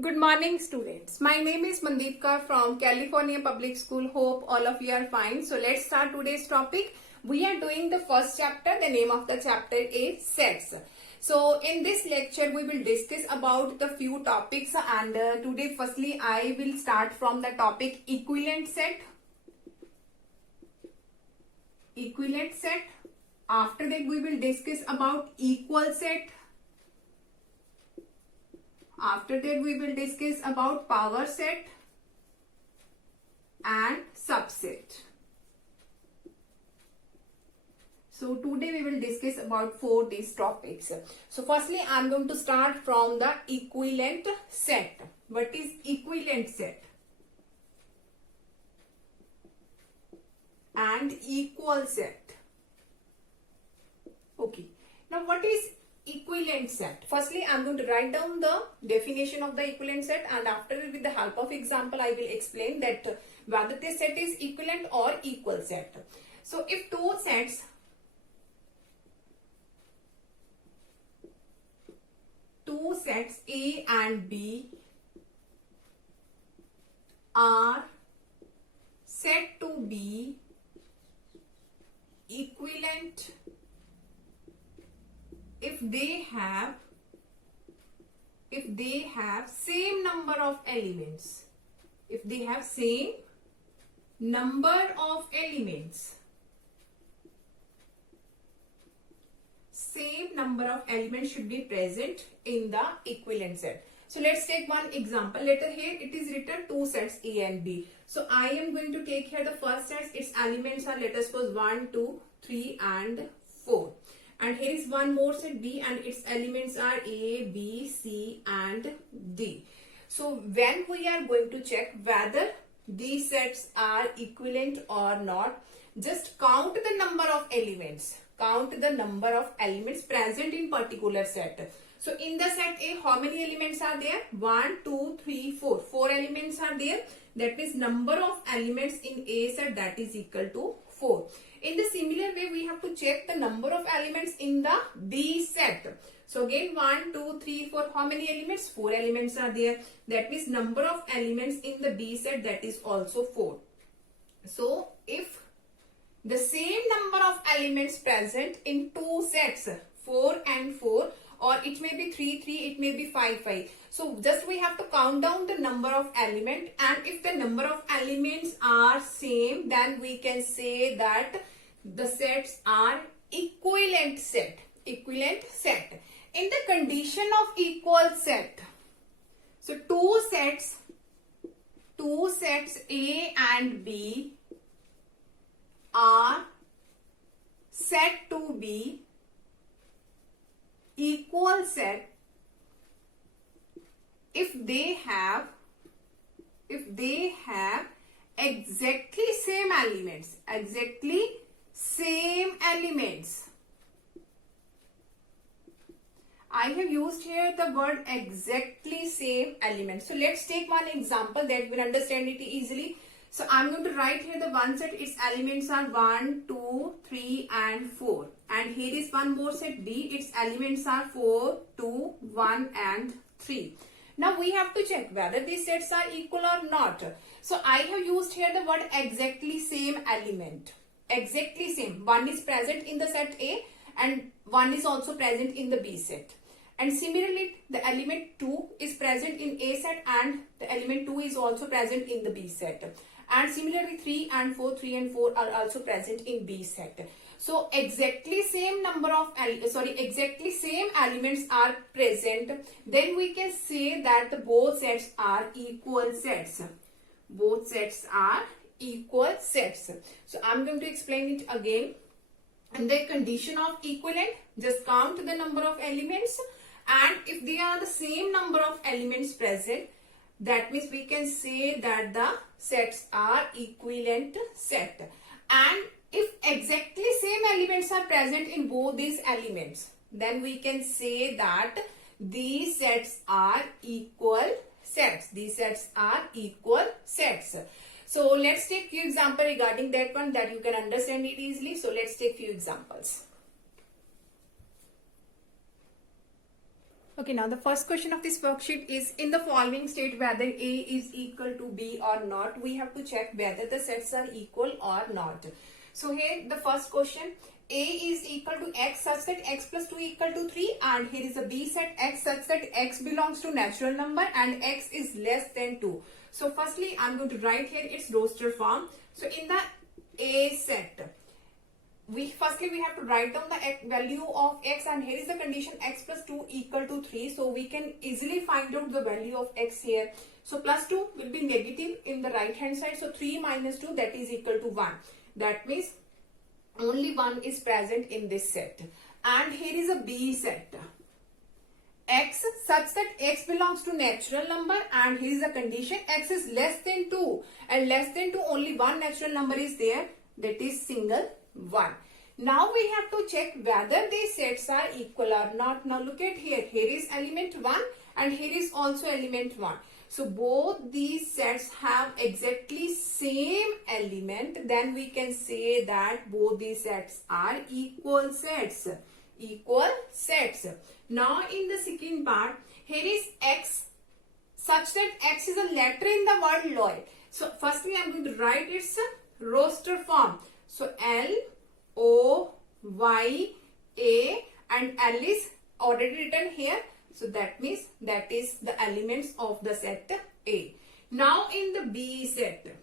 Good morning, students. My name is Mandeepka from California Public School. Hope all of you are fine. So let's start today's topic. We are doing the first chapter. The name of the chapter is sets. So in this lecture, we will discuss about the few topics, and today firstly I will start from the topic equivalent set. Equivalent set. After that we will discuss about equal set. After that we will discuss about power set and subset. So today we will discuss about these topics. So firstly I am going to start from the equivalent set. What is equivalent set? And equal set. Okay. Now what is equivalent set? Firstly I am going to write down the definition of the equivalent set, and after it, with the help of example, I will explain that whether this set is equivalent or equal set. So if two sets A and B are said to be equivalent if they have same number of elements. If they have same number of elements. Same number of elements should be present in the equivalent set. So let's take one example. Later here it is written two sets A and B. So I am going to take here the first set. Its elements are, let us suppose, 1, 2, 3 and 4. And here is one more set B, and its elements are A, B, C and D. So when we are going to check whether these sets are equivalent or not, just count the number of elements. Count the number of elements present in particular set. So in the set A, how many elements are there? 1, 2, 3, 4. 4 elements are there. That means number of elements in A set, that is equal to 4. In the similar way, we have to check the number of elements in the B set. So again 1, 2, 3, 4. How many elements? 4 elements are there. That means number of elements in the B set, that is also 4. So if the same number of elements present in two sets, 4 and 4, or it may be 3, 3, it may be 5, 5. So just we have to count down the number of elements, and if the number of elements are same, then we can say that the sets are equivalent set. Equivalent set. In the condition of equal set, so two sets A and B are said to be equal set if they have exactly same elements. Exactly same elements. I have used here the word exactly same elements. So let's take one example that will understand it easily. So I'm going to write here the one set. Its elements are 1, 2, 3 and 4. And here is one more set B. Its elements are 4, 2, 1 and 3. Now we have to check whether these sets are equal or not. So I have used here the word exactly same element. Exactly same. One is present in the set A and one is also present in the B set. And similarly, the element 2 is present in A set and the element 2 is also present in the B set. And similarly 3 and 4 are also present in B set. So exactly same exactly same elements are present. Then we can say that both sets are equal sets. Both sets are equal sets. So I'm going to explain it again. In the condition of equivalent, just count the number of elements, and if they are the same number of elements present, that means we can say that the sets are equivalent set. And if exactly same elements are present in both these elements, then we can say that these sets are equal sets. These sets are equal sets. So let's take few examples regarding that one, that you can understand it easily. So let's take few examples. Okay, now the first question of this worksheet is in the following state whether A is equal to B or not. We have to check whether the sets are equal or not. So here the first question, A is equal to X such that X plus 2 equal to 3, and here is a B set X such that X belongs to natural number and X is less than 2. So firstly I'm going to write here its roster form. So in the A set, we have to write down the value of X, and here is the condition X plus 2 equal to 3. So we can easily find out the value of X here. So plus 2 will be negative in the right hand side. So 3 minus 2, that is equal to 1. That means only 1 is present in this set. And here is a B set. X such that X belongs to natural number, and here is the condition X is less than 2. And less than 2, only one natural number is there, that is single 1. Now we have to check whether these sets are equal or not. Now look at here. Here is element 1 and here is also element 1. So both these sets have exactly same element. Then we can say that both these sets are equal sets. Equal sets. Now in the second part, here is X such that X is a letter in the word Lloyd. So firstly I am going to write its roster form. So L, O, Y, A, and L is already written here. So that means that is the elements of the set A. Now in the B set,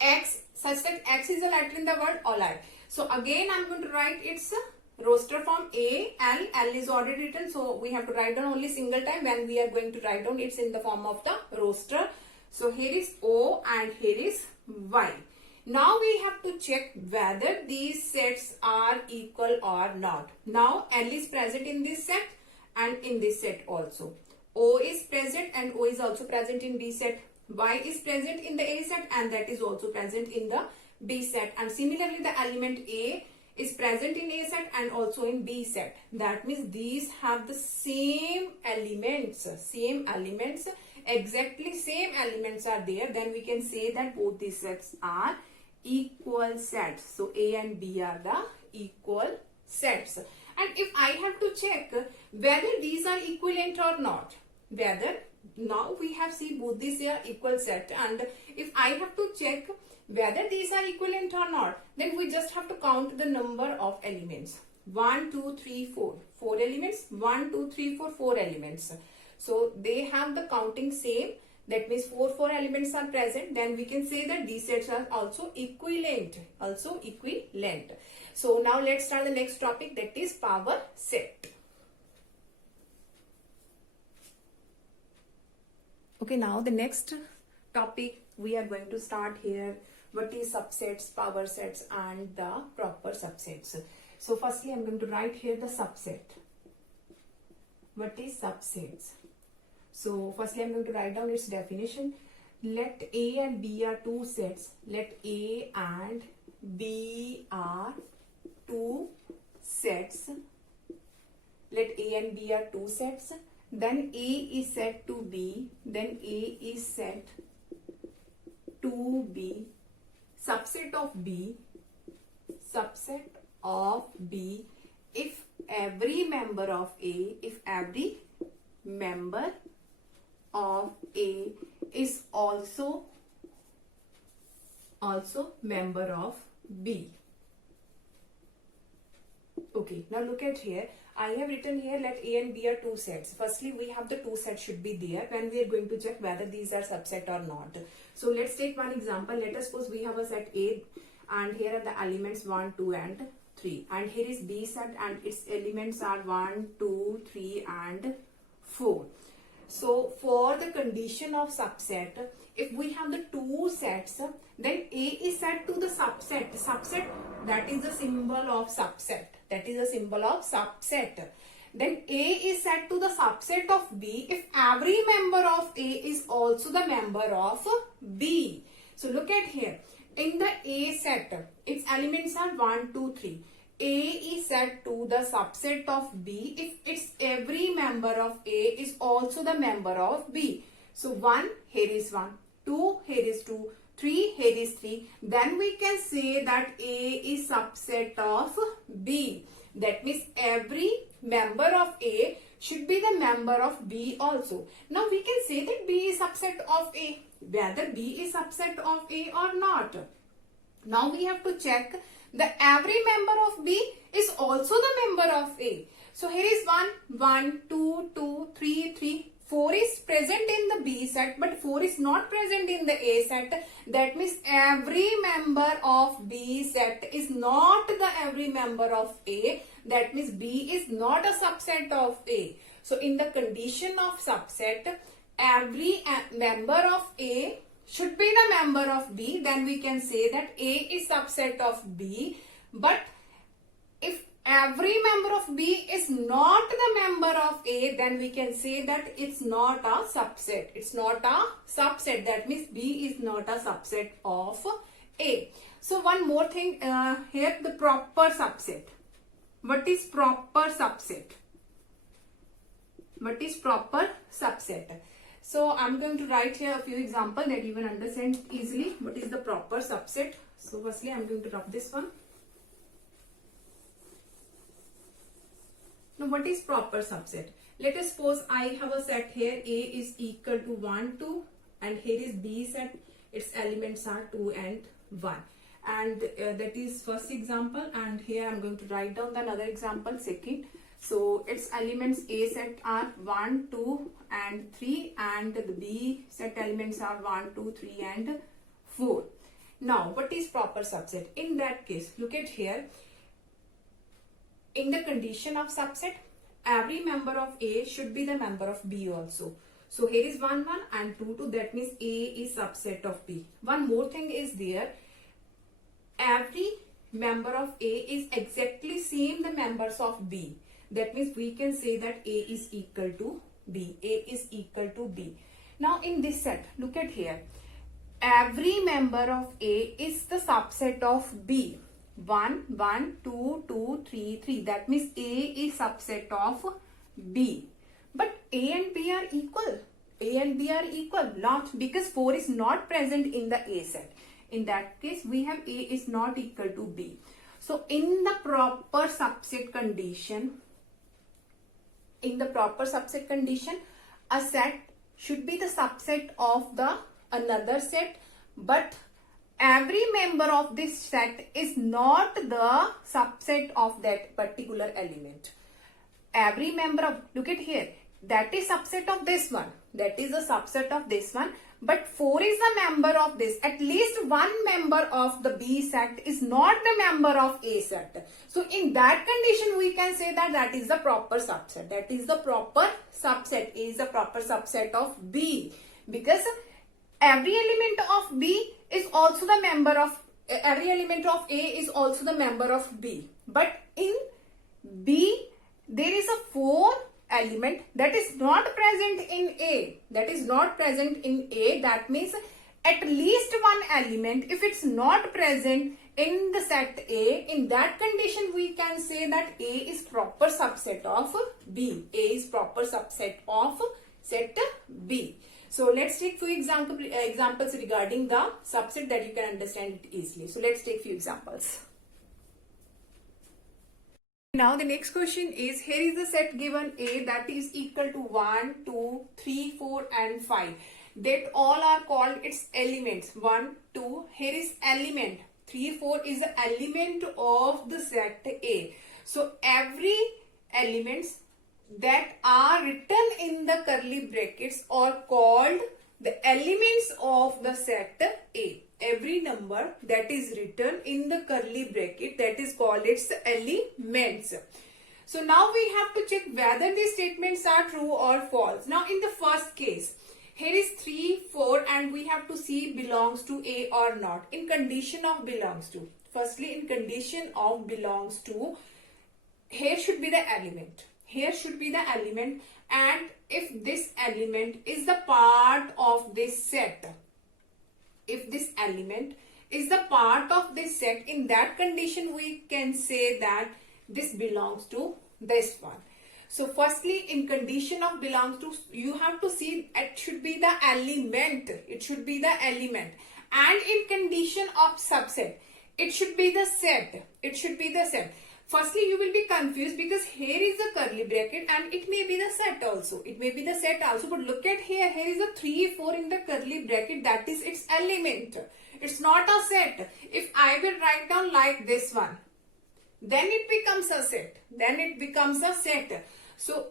X such that X is a letter in the word Olai. So again I am going to write its roster form A, L. L is already written. So we have to write down only single time when we are going to write down it's in the form of the roster. So here is O and here is Y. Now we have to check whether these sets are equal or not. Now L is present in this set and in this set also. O is present and O is also present in B set. Y is present in the A set and that is also present in the B set. And similarly the element A is present in A set and also in B set. That means these have the same elements. Exactly same elements are there. Then we can say that both these sets are equal sets. So A and B are the equal sets. And if I have to check whether these are equivalent or not, whether now we have seen both these are equal set, and if I have to check whether these are equivalent or not, then we just have to count the number of elements. 1, 2, 3, 4. 4 elements. 1, 2, 3, 4. 4 elements. So they have the counting same. That means 4 elements are present. Then we can say that these sets are also equivalent. So now let's start the next topic, that is power set. Okay, now the next topic we are going to start here. What is subsets, power sets and the proper subsets. So firstly I am going to write here the subset. What is subsets? So firstly I am going to write down its definition. Let A and B are two sets. Let A and B are two sets. Let A and B are two sets. Then A is set to B. Then A is set to B. Subset of B. Subset of B. If every member of A. If every member of A is also member of B. Okay, now look at here. I have written here let A and B are two sets. Firstly, we have the two sets should be there when we are going to check whether these are subset or not. So let's take one example. Let us suppose we have a set A and here are the elements 1, 2 and 3. And here is B set and its elements are 1, 2, 3 and 4. So for the condition of subset, if we have the two sets, then A is set to the subset. Subset, that is the symbol of subset. That is the symbol of subset. Then A is set to the subset of B if every member of A is also the member of B. So look at here. In the A set, its elements are 1, 2, 3. A is set to the subset of B if its every member of A is also the member of B. So 1, here is 1. 2, here is 2. 3, here is 3. Then we can say that A is subset of B. That means every member of A should be the member of B also. Now we can say that B is subset of A, whether B is subset of A or not. Now we have to check that every member of B is also the member of A. So here is 1, 2, 2, 3, 3. 4 is present in the B set, but 4 is not present in the A set. That means every member of B set is not the every member of A. That means B is not a subset of A. So in the condition of subset, every member of A should be the member of B. Then we can say that A is subset of B. But if every member of B is not the member of A, then we can say that it's not a subset. It's not a subset. That means B is not a subset of A. So one more thing here, the proper subset. What is proper subset? What is proper subset? So I'm going to write here a few examples that you can understand easily what is the proper subset. So firstly, I'm going to rub this one. Now, what is proper subset? Let us suppose I have a set here. A is equal to 1, 2, and here is B set. Its elements are 2 and 1. And that is first example. And here I'm going to write down another example, second. So its elements A set are 1, 2, and 3, and the B set elements are 1, 2, 3, and 4. Now, what is proper subset? In that case, look at here. In the condition of subset, every member of A should be the member of B also. So here is 1, 1 and 2, 2. That means A is subset of B. One more thing is there. Every member of A is exactly same the members of B. That means we can say that A is equal to B. A is equal to B. Now in this set, look at here. Every member of A is the subset of B. 1, 1, 2, 2, 3, 3. That means A is subset of B. But A and B are equal. A and B are equal. Not because 4 is not present in the A set. In that case, we have A is not equal to B. So in the proper subset condition, a set should be the subset of the another set, but every member of this set is not the subset of that particular element. Every member of, look at here, that is subset of this one. That is a subset of this one. But 4 is a member of this. At least one member of the B set is not the member of A set. So in that condition, we can say that that is the proper subset. That is the proper subset. A is the proper subset of B. Because every element of B is also the member of, every element of A is also the member of B. But in B, there is a 4 element that is not present in A. That is not present in A. That means at least one element, if it's not present in the set A, in that condition we can say that A is proper subset of B. A is proper subset of set B. So let's take few examples regarding the subset that you can understand it easily. So let's take few examples. Now the next question is, here is the set given A that is equal to 1, 2, 3, 4 and 5. That all are called its elements. 1, 2, here is element. 3, 4 is the element of the set A. So every elements that are written in the curly brackets are called the elements of the set A. Every number that is written in the curly bracket, that is called its elements. So now we have to check whether these statements are true or false. Now in the first case, here is 3, 4 and we have to see belongs to A or not. In condition of belongs to. Firstly, in condition of belongs to, here should be the element. Here should be the element, and if this element is the part of this set, if this element is the part of this set, in that condition we can say that this belongs to this one. So firstly, in condition of belongs to, you have to see it should be the element. It should be the element. And in condition of subset, it should be the set. It should be the set. Firstly, you will be confused because here is the curly bracket and it may be the set also. It may be the set also, but look at here. Here is a 3, 4 in the curly bracket. That is its element. It's not a set. If I will write down like this one, then it becomes a set. Then it becomes a set. So,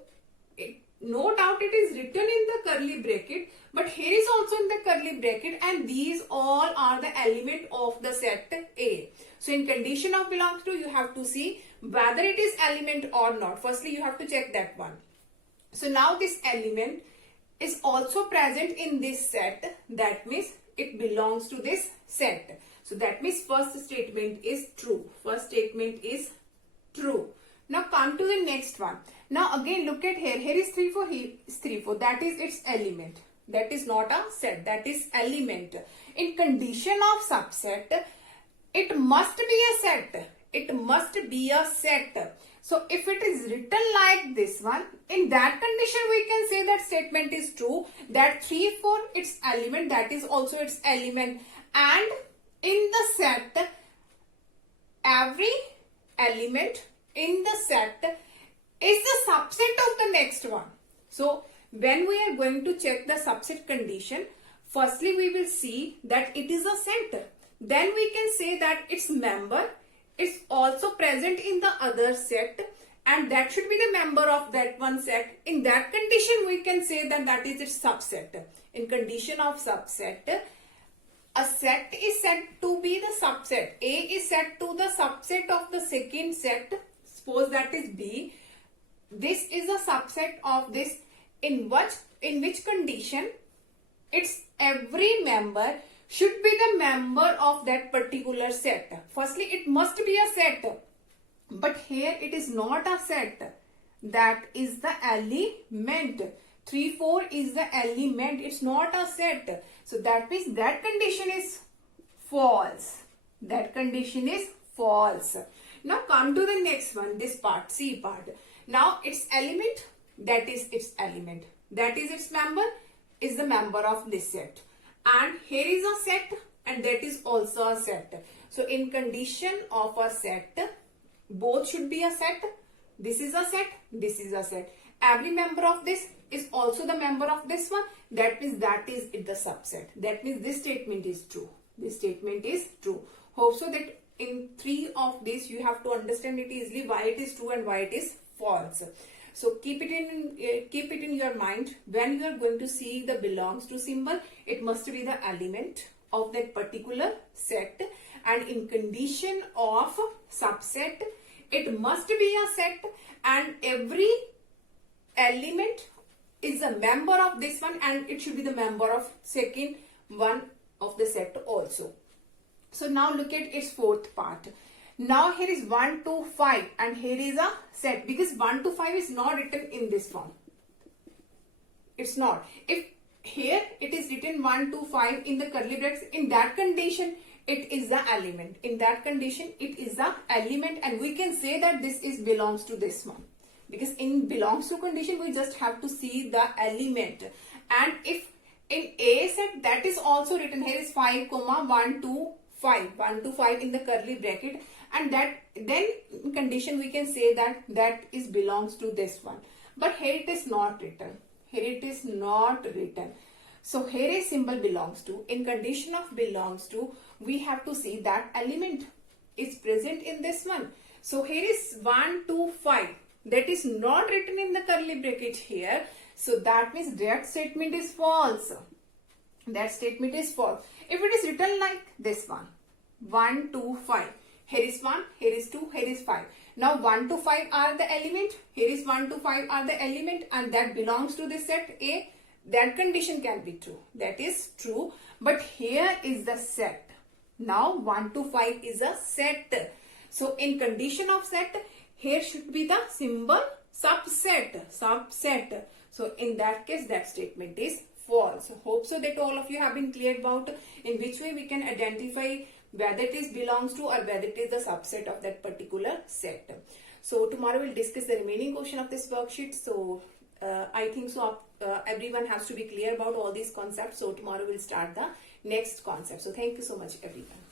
no doubt it is written in the curly bracket, but here is also in the curly bracket, and these all are the element of the set A. So in condition of belongs to, you have to see whether it is element or not. Firstly, you have to check that one. So now this element is also present in this set. That means it belongs to this set. So that means first statement is true. First statement is true. Now come to the next one. Now again look at here. Here is 3, 4. Here is 3, 4. That is its element. That is not a set. That is element. In condition of subset, it must be a set. It must be a set. So if it is written like this one, in that condition we can say that statement is true. That 3, 4 its element. That is also its element. And in the set, every element in the set is the subset of the next one. So when we are going to check the subset condition, firstly we will see that it is a set. Then we can say that its member is also present in the other set, and that should be the member of that one set. In that condition we can say that that is its subset. In condition of subset, a set is said to be the subset. A is set to the subset of the second set. Suppose that is B. This is a subset of this. In which condition its every member should be the member of that particular set. Firstly, it must be a set. But here it is not a set. That is the element. 3, 4 is the element. It's not a set. So that means that condition is false. That condition is false. Now come to the next one, this part, C part. Now its element, that is its element. That is its member, is the member of this set. And here is a set, and that is also a set. So in condition of a set, both should be a set. This is a set, this is a set. Every member of this is also the member of this one. That means that is the subset. That means this statement is true. This statement is true. Hope so that in 3 of this you have to understand it easily why it is true and why it is false. So keep it in your mind. When you are going to see the belongs to symbol, it must be the element of that particular set. And in condition of subset, it must be a set, and every element is a member of this one, and it should be the member of second one of the set also. So now look at its fourth part. Now here is 1, 2, 5, and here is a set, because 1 to 5 is not written in this form. It's not. If here it is written 1, 2, 5 in the curly brackets, in that condition it is the element. In that condition it is the element, and we can say that this is belongs to this one. Because in belongs to condition we just have to see the element. And if in A set that is also written, here is 5, 1, 2, 5. 1 to 5 in the curly bracket, and that then in condition we can say that that is belongs to this one. But here it is not written. Here it is not written. So here is symbol belongs to. In condition of belongs to, we have to see that element is present in this one. So here is 1, 2, 5. That is not written in the curly bracket here. So that means that statement is false. That statement is false. If it is written like this one, 1, 2, 5. Here is 1, here is 2, here is 5. Now 1 to 5 are the element. Here is 1 to 5 are the element, and that belongs to the set A. That condition can be true. That is true. But here is the set. Now 1 to 5 is a set. So in condition of set, here should be the symbol subset. Subset. So in that case, that statement is false. Hope so that all of you have been clear about in which way we can identify whether it is belongs to or whether it is the subset of that particular set. So tomorrow we'll discuss the remaining portion of this worksheet. So I think so everyone has to be clear about all these concepts. So tomorrow we'll start the next concept. So thank you so much everyone.